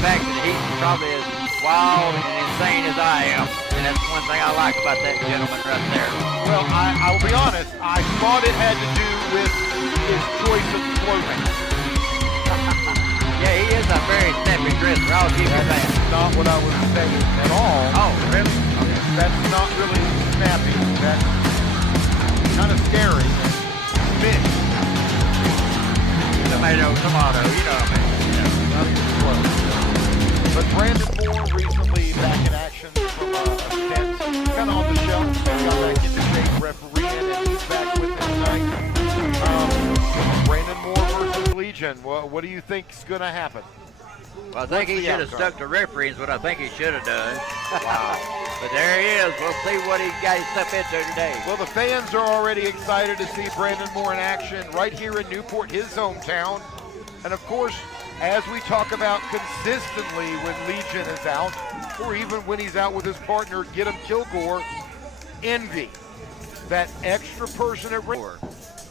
fact that he's probably as wild and insane as I am. And that's one thing I like about that gentleman right there. Well, I'll be honest. I thought it had to do with his choice of clothing. Yeah, he is a very snappy dresser. I'll give you that. That's not what I was saying at all. Oh, really? Okay. That's not really snappy. That's kind of scary. Mixed. Tomato, you know what I mean. But Brandon Moore recently back in action from a stint, kind of on the shelf, got back into shape, refereeing, and he's back with us tonight. Brandon Moore versus Legion. What do you think is going to happen? Well, I think he should have stuck to refereeing is what I think he should have done. Wow. But there he is. We'll see what he got himself into today. Well, the fans are already excited to see Brandon Moore in action right here in Newport, his hometown. And of course, as we talk about consistently when Legion is out, or even when he's out with his partner, Get him Kilgore, envy. That extra person at ring.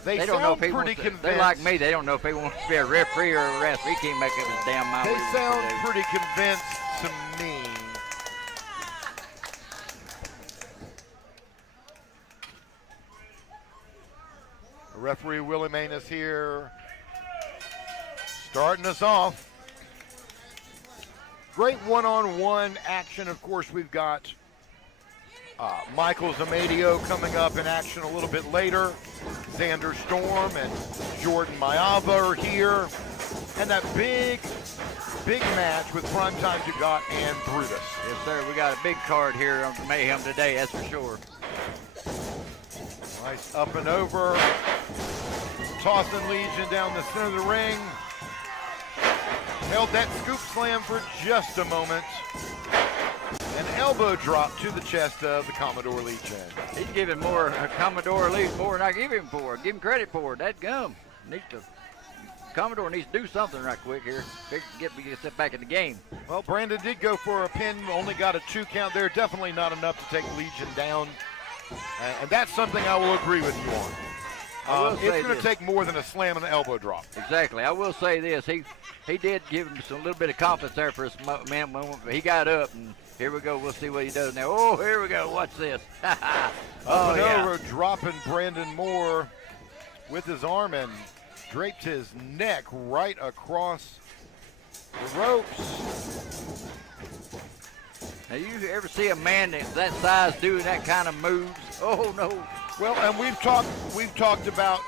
They don't know if he pretty wants to, convinced. they're like me. They don't know if he wants to be a referee or a ref. He can't make up his damn mind. They sound pretty convinced to me. Referee Willie Main is here, starting us off. Great one-on-one action. Of course, we've got Michael Zamadio coming up in action a little bit later. Xander Storm and Jordan Mayava are here. And that big match with Primetime Dugat and Brutus. Yes, sir. We got a big card here on Mayhem today, that's for sure. Nice up and over. Tossing Legion down the center of the ring. Held that scoop slam for just a moment. An elbow drop to the chest of the Commodore Legion. He's giving more Commodore Legion more than I give him for. Give him credit for it. That gum. Commodore needs to do something right quick here. Get set back in the game. Well, Brandon did go for a pin, only got a 2 count there. Definitely not enough to take Legion down. And that's something I will agree with you on. It's going to take more than a slam and an elbow drop. Exactly. I will say this. He did give him a little bit of confidence there for a moment. He got up, and here we go. We'll see what he does now. Oh, here we go. Watch this. Up and over, dropping Brandon Moore with his arm and draped his neck right across the ropes. Now, you ever see a man that's that size doing that kind of moves? Oh, no. Well, and we've talked about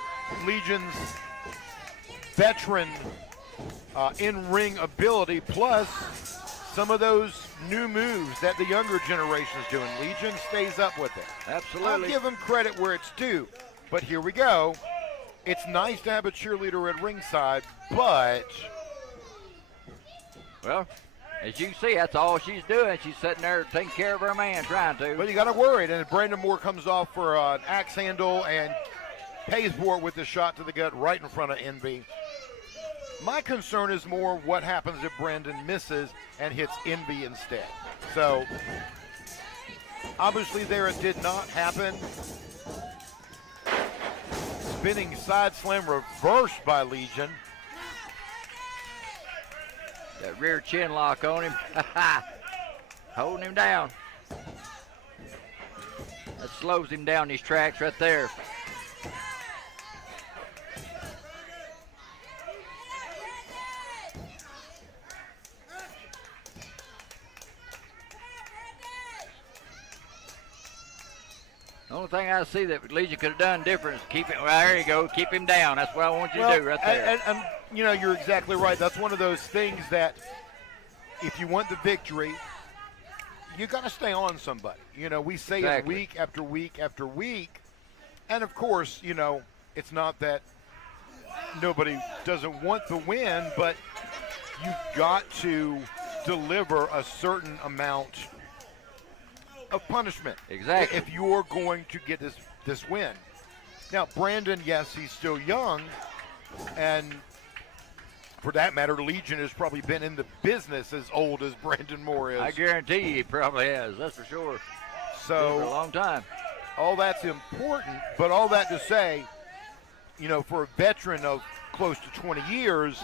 Legion's veteran in-ring ability, plus some of those new moves that the younger generation is doing. Legion stays up with it. Absolutely. I'll give them credit where it's due, but here we go. It's nice to have a cheerleader at ringside, but... Well, as you can see, that's all she's doing. She's sitting there taking care of her man, trying to. But you got to worry. And Brandon Moore comes off for an axe handle and pays for it with a shot to the gut right in front of Envy. My concern is more what happens if Brandon misses and hits Envy instead. So, obviously there it did not happen. Spinning side slam reversed by Legion. That rear chin lock on him. Holding him down. That slows him down these tracks right there. The only thing I see that Legion could have done different is keep it. Well, there you go. Keep him down. That's what I want you to do right there. And you know, you're exactly right. That's one of those things that if you want the victory, you got to stay on somebody. You know, we say it week after week after week. And, of course, you know, it's not that nobody doesn't want the win, but you've got to deliver a certain amount of punishment. Exactly. If you're going to get this win. Now, Brandon, yes, he's still young, and for that matter, Legion has probably been in the business as old as Brandon Moore is. I guarantee you he probably has, that's for sure. So, for a long time. All that's important, but all that to say, you know, for a veteran of close to 20 years,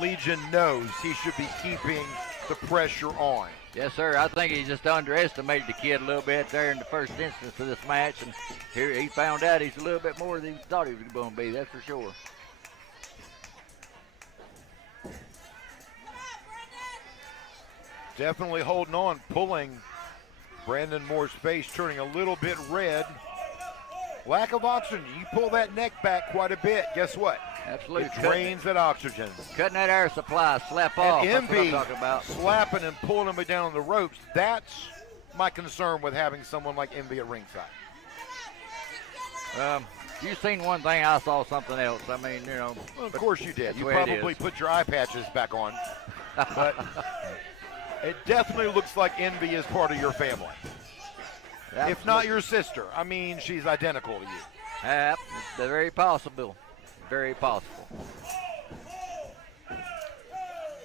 Legion knows he should be keeping the pressure on. Yes, sir. I think he just underestimated the kid a little bit there in the first instance of this match, and here he found out he's a little bit more than he thought he was going to be. That's for sure. Definitely holding on, pulling Brandon Moore's face, turning a little bit red. Lack of oxygen. You pull that neck back quite a bit. Guess what? Absolutely. It drains that oxygen. Cutting that air supply, slap off. And That's what I'm Envy talking about. slapping and pulling him down on the ropes. That's my concern with having someone like Envy at ringside. You seen one thing, I saw something else. I mean, you know. Well, of course you did. You the way it probably is. put your eye patches back on. But it definitely looks like Envy is part of your family. Absolutely. If not your sister. I mean, she's identical to you. It's very possible. Very possible.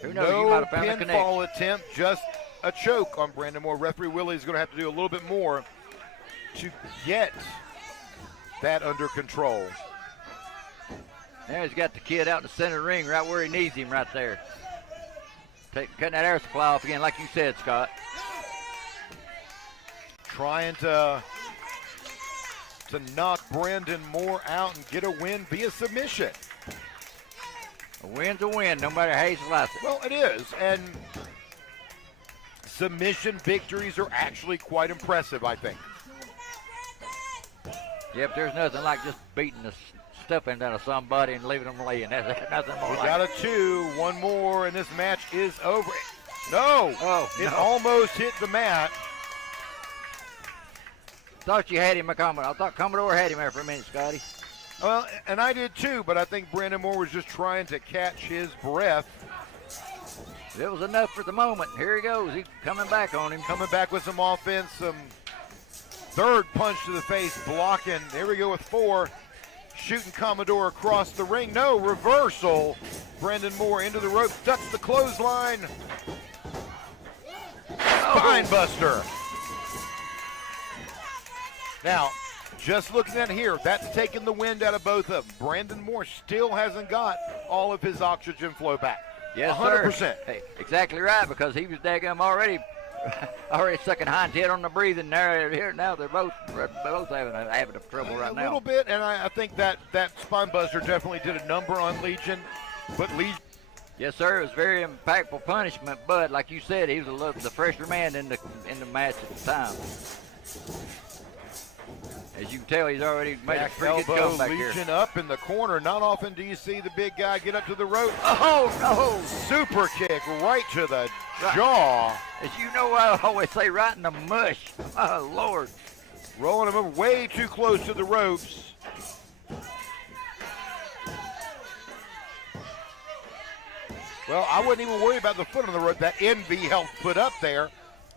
Who knows? You might No have found a connection. pinfall attempt, just a choke on Brandon Moore. Referee Willie's going to have to do a little bit more to get that under control. Now he's got the kid out in the center ring right where he needs him right there. Cutting that air supply off again, like you said, Scott. Trying to knock Brandon Moore out and get a win via submission. A win's a win, no matter how you slice it. Well, it is, and submission victories are actually quite impressive, I think. Yep, there's nothing like just beating the stuffing out of somebody and leaving them laying. That's nothing more We like got it. a 2, one more, and this match is over. No! Oh, It no. almost hit the mat. Thought you had him, Commodore. I thought Commodore had him there for a minute, Scotty. Well, and I did too, but I think Brandon Moore was just trying to catch his breath. It was enough for the moment. Here he goes. He's coming back on him. Coming back with some offense, some third punch to the face, blocking. There we go with 4. Shooting Commodore across the ring. No, reversal. Brandon Moore into the rope, ducks the clothesline. Spine buster. Now, just looking at here, that's taking the wind out of both of them. Brandon Moore still hasn't got all of his oxygen flow back. Yes, 100%. sir. Hey, exactly right, because he was daggum already sucking Heinz head on the breathing there. Here now they're both having trouble right A now. little bit, and I think that spine buster definitely did a number on Legion. But Legion. Yes, sir. It was very impactful punishment, but like you said, he was the fresher man in the match at the time. As you can tell, he's already made a Back pretty good elbow, comeback here. Legion up in the corner. Not often do you see the big guy get up to the rope. Oh, no. Super kick right to the jaw. As you know, I always say right in the mush. Oh, Lord. Rolling him up way too close to the ropes. Well, I wouldn't even worry about the foot on the rope. That Envy helped put up there.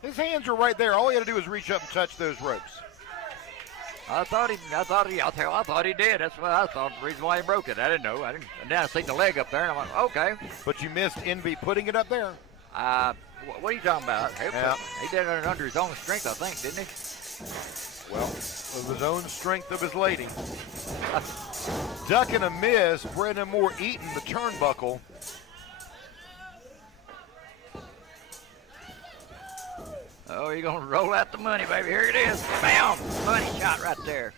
His hands are right there. All he had to do was reach up and touch those ropes. I thought he did. That's what I thought. The reason why he broke it. I didn't know. And then I seen the leg up there, and I'm like, okay. But you missed Envy putting it up there. What are you talking about? Yeah. He did it under his own strength, I think, didn't he? Well, of his own strength of his lady. Duck and a miss. Brandon Moore eating the turnbuckle. Oh, you're going to roll out the money, baby. Here it is. Bam! Money shot right there.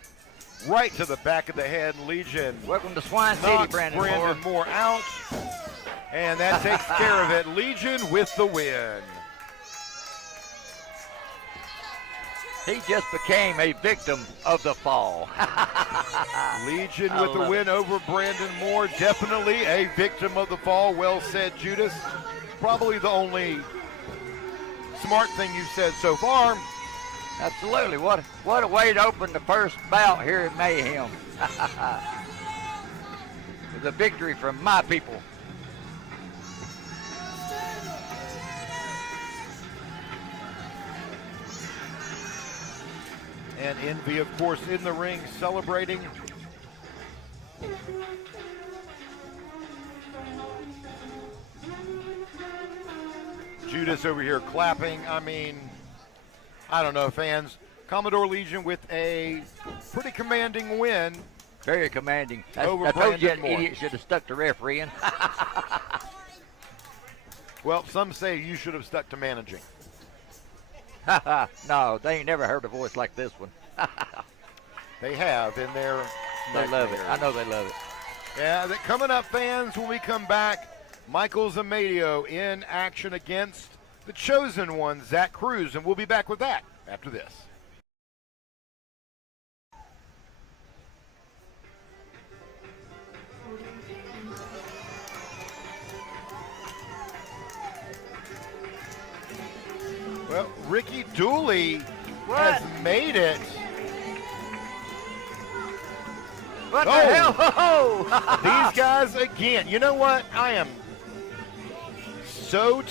Right to the back of the head. Legion Welcome to Swine City, knocks Brandon Moore out. And that takes care of it. Legion with the win. He just became a victim of the fall. Legion I with the love win it. over Brandon Moore. Definitely a victim of the fall. Well said, Judas. Probably the only smart thing you've said so far. Absolutely. What a way to open the first bout here at Mayhem. With a victory from my people. And Envy, of course, in the ring celebrating. Judas over here clapping. I mean, I don't know, fans. Commodore Legion with a pretty commanding win. Very commanding. Over I told you Brandon that Moore. idiot should have stuck the referee in. Well, some say you should have stuck to managing. No, they ain't never heard a voice like this one. They have in their. They love it. I know they love it. Yeah, coming up, fans, when we come back, Michael Zamadio in action against the chosen one, Zach Cruz, and we'll be back with that after this. Well, Ricky Dooley has made it. What the hell? These guys again. You know what? I am so